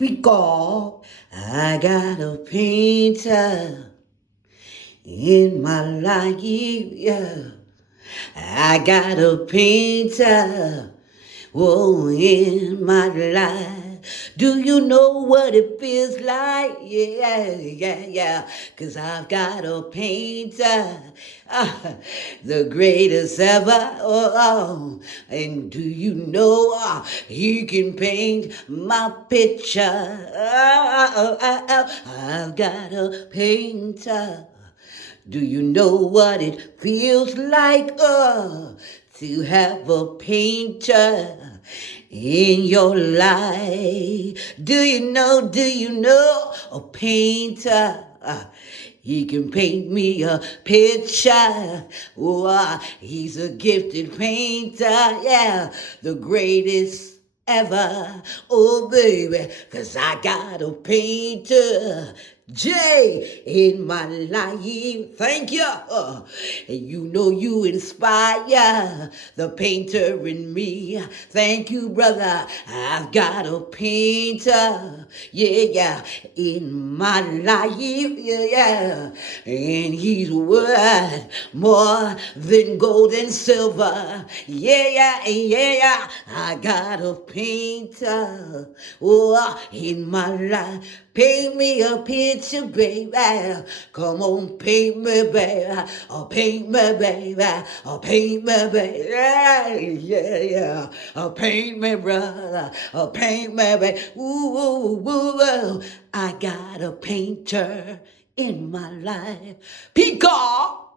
Because I got a painter in my life, yeah. I got a painter, oh, in my life. Do you know what it feels like? Yeah, yeah, yeah. 'Cause I've got a painter, the greatest ever. Oh, oh. And do you know he can paint my picture? I've got a painter. Do you know what it feels like to have a painter in your life? Do you know a painter? He can paint me a picture. Oh, he's a gifted painter, yeah, the greatest ever. Oh, baby, 'cause I got a painter. J in my life. Thank you. And you know you inspire the painter in me. Thank you, brother. I've got a painter. Yeah, yeah. In my life. Yeah, yeah. And he's worth more than gold and silver. Yeah, yeah, yeah, yeah. I got a painter. Oh, in my life. Paint me a picture, baby. Come on, paint me, baby. Oh, paint me, baby. Oh, paint me, baby. Yeah, yeah, yeah. Oh, paint me, brother. Oh, paint me, baby. Ooh, ooh, ooh, ooh. I got a painter in my life. Peacock.